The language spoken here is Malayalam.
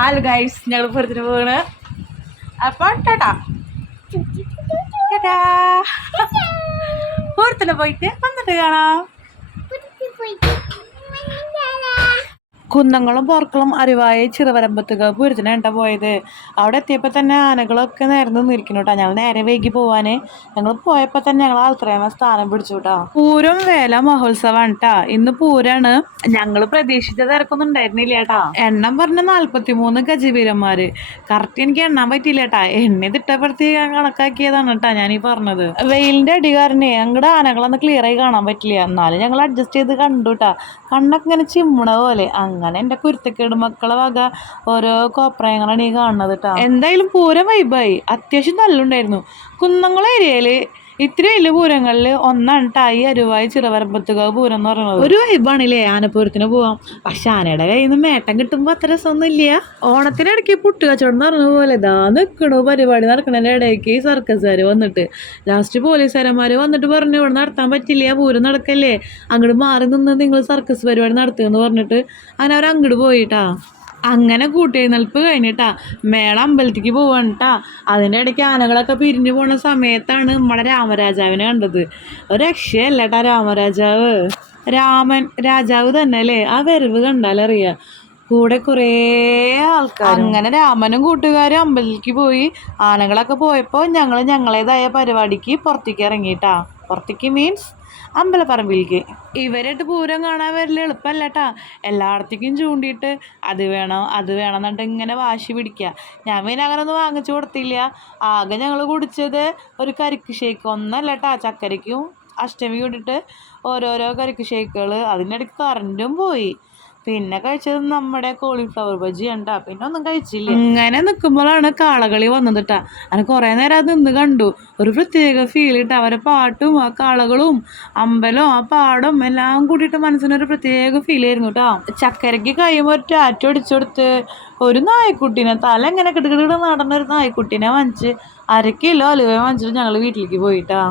ഹലോ ഗൈസ്, ഞങ്ങൾ പുറത്തിന് പോവാണ്. അപ്പോൾ ടാറ്റാ ടാറ്റാ. പുറത്തിന് പോയിട്ട് വന്നിട്ട് കാണാം. കുന്നങ്ങളും പോർക്കളും അരിവായി ചിറവരമ്പത്തുക പൂരത്തിനാണ്ട പോയത്. അവിടെ എത്തിയപ്പോൾ തന്നെ ആനകളൊക്കെ നേർന്ന് നിൽക്കുന്നു കേട്ടോ. ഞങ്ങൾ നേരെ വൈകി പോവാന്. ഞങ്ങൾ പോയപ്പോൾ തന്നെ ഞങ്ങൾ ആൾത്രേമ സ്ഥാനം പിടിച്ചു കേട്ടോ. പൂരം വേല മഹോത്സവമാണ് കേട്ടാ. ഇന്ന് പൂരാണ്. ഞങ്ങൾ പ്രതീക്ഷിച്ച തിരക്കൊന്നും ഉണ്ടായിരുന്നില്ല കേട്ടാ. എണ്ണം പറഞ്ഞ 43 ഗജവീരന്മാര്. കറക്റ്റ് എനിക്ക് എണ്ണാൻ പറ്റിയില്ല കേട്ടാ. എണ്ണ തിട്ടപ്പെടുത്തി കണക്കാക്കിയതാണ് കേട്ടാ ഞാനീ പറഞ്ഞത്. വെയിലിന്റെ അടികാരനെ ഞങ്ങളുടെ ആനകളൊന്ന് ക്ലിയർ ആയി കാണാൻ പറ്റില്ല. എന്നാലും ഞങ്ങൾ അഡ്ജസ്റ്റ് ചെയ്ത് കണ്ടു കേട്ടാ. കണ്ണൊക്കെ ഇങ്ങനെ ചിമ്മണ പോലെ. അങ്ങനെ എൻ്റെ കുരുത്തക്കേട് മക്കളെ വക ഓരോ കോപ്രായങ്ങളാണ് ഈ കാണുന്നത് കേട്ടോ. എന്തായാലും പൂരം വൈബായി. അത്യാവശ്യം നല്ലുണ്ടായിരുന്നു. കുന്നംകുളം ഏരിയയില് ഇത്തിരി വലിയ പൂരങ്ങളിൽ ഒന്നാണ് ടായി അരുവായി ചിറവരമ്പത്തുക പൂരം എന്ന് പറയുന്നത്. ഒരു വൈബാണില്ലേ ആനപ്പൂരത്തിന് പോവാം. പക്ഷെ ആനയുടെ കയ്യിൽ നിന്ന് മേട്ടം കിട്ടുമ്പോൾ അത്ര രസമൊന്നും ഇല്ല. ഓണത്തിനിടയ്ക്ക് പുട്ടുകച്ചവടം എന്ന് പറഞ്ഞ പോലെ ഇതാ നിൽക്കണു പരിപാടി നടക്കണതിൻ്റെ ഇടയ്ക്ക് സർക്കസുകാർ വന്നിട്ട് ലാസ്റ്റ് പോലീസുകാരന്മാർ വന്നിട്ട് പറഞ്ഞു ഇവിടെ നടത്താൻ പറ്റില്ല, പൂരം നടക്കല്ലേ, അങ്ങോട്ട് മാറി നിന്ന് നിങ്ങൾ സർക്കസ് പരിപാടി നടത്തുകയെന്ന് പറഞ്ഞിട്ട് അങ്ങനെ അവർ അങ്ങോട്ട് പോയിട്ടാ. അങ്ങനെ കൂട്ടിയെഴുന്നേൽപ്പ് കഴിഞ്ഞിട്ടാ മേള അമ്പലത്തേക്ക് പോവാണിട്ടാ. അതിൻ്റെ ഇടയ്ക്ക് ആനകളൊക്കെ പിരിഞ്ഞു പോണ സമയത്താണ് നമ്മുടെ രാമരാജാവിനെ കണ്ടത്. ഒരു രക്ഷയല്ല കേട്ടാ രാമരാജാവ്. രാമൻ രാജാവ് തന്നെ അല്ലേ. ആ വരവ് കണ്ടാലറിയാം. കൂടെ കുറേ ആൾക്കാർ. അങ്ങനെ രാമനും കൂട്ടുകാരും അമ്പലത്തിലേക്ക് പോയി. ആനകളൊക്കെ പോയപ്പോൾ ഞങ്ങളേതായ പരിപാടിക്ക് പുറത്തേക്ക് ഇറങ്ങിയിട്ടാ. പുറത്തേക്ക് മീൻസ് അമ്പലപ്പറമ്പിലേക്ക്. ഇവരായിട്ട് പൂരം കാണാൻ വരല് എളുപ്പമല്ല കേട്ടാ. എല്ലായിടത്തേക്കും ചൂണ്ടിയിട്ട് അത് വേണം എന്നിട്ട് ഇങ്ങനെ വാശി പിടിക്കുക. ഞാൻ പിന്നെ അങ്ങനെ ഒന്നും വാങ്ങിച്ചു കൊടുത്തില്ല. ആകെ ഞങ്ങൾ കുടിച്ചത് ഒരു കരിക്ക് ഷേക്ക്, ഒന്നല്ല കേട്ടാ, ചക്കരയ്ക്കും അഷ്ടമി കൂടിയിട്ട് ഓരോരോ കരിക്ക് ഷേക്കുകൾ. അതിൻ്റെ ഇടയ്ക്ക് കറണ്ടും പോയി. പിന്നെ കഴിച്ചത് നമ്മുടെ കോളിഫ്ലവർ ബജി കണ്ടാ. പിന്നെ ഒന്നും കഴിച്ചില്ല. ഇങ്ങനെ നിൽക്കുമ്പോഴാണ് കാളകളി വന്നത് കേട്ടാ. അങ്ങനെ കുറേ നേരം അത് നിന്ന് കണ്ടു. ഒരു പ്രത്യേക ഫീൽ ഇട്ടാ. അവരെ പാട്ടും ആ കാളകളും അമ്പലവും ആ പാടും എല്ലാം കൂടിയിട്ട് മനസ്സിനൊരു പ്രത്യേക ഫീൽ ആയിരുന്നു കേട്ടോ. ചക്കരയ്ക്ക് കഴിയുമ്പോൾ ഒരു ടാറ്റു അടിച്ചു കൊടുത്ത് ഒരു നായ്ക്കുട്ടീനെ, തല ഇങ്ങനെ കിടുകിട നടന്ന ഒരു നായ്ക്കുട്ടീനെ വാങ്ങിച്ച് 1 കിലോ അലുവ വാങ്ങിച്ചിട്ട് ഞങ്ങൾ വീട്ടിലേക്ക് പോയിട്ടാ.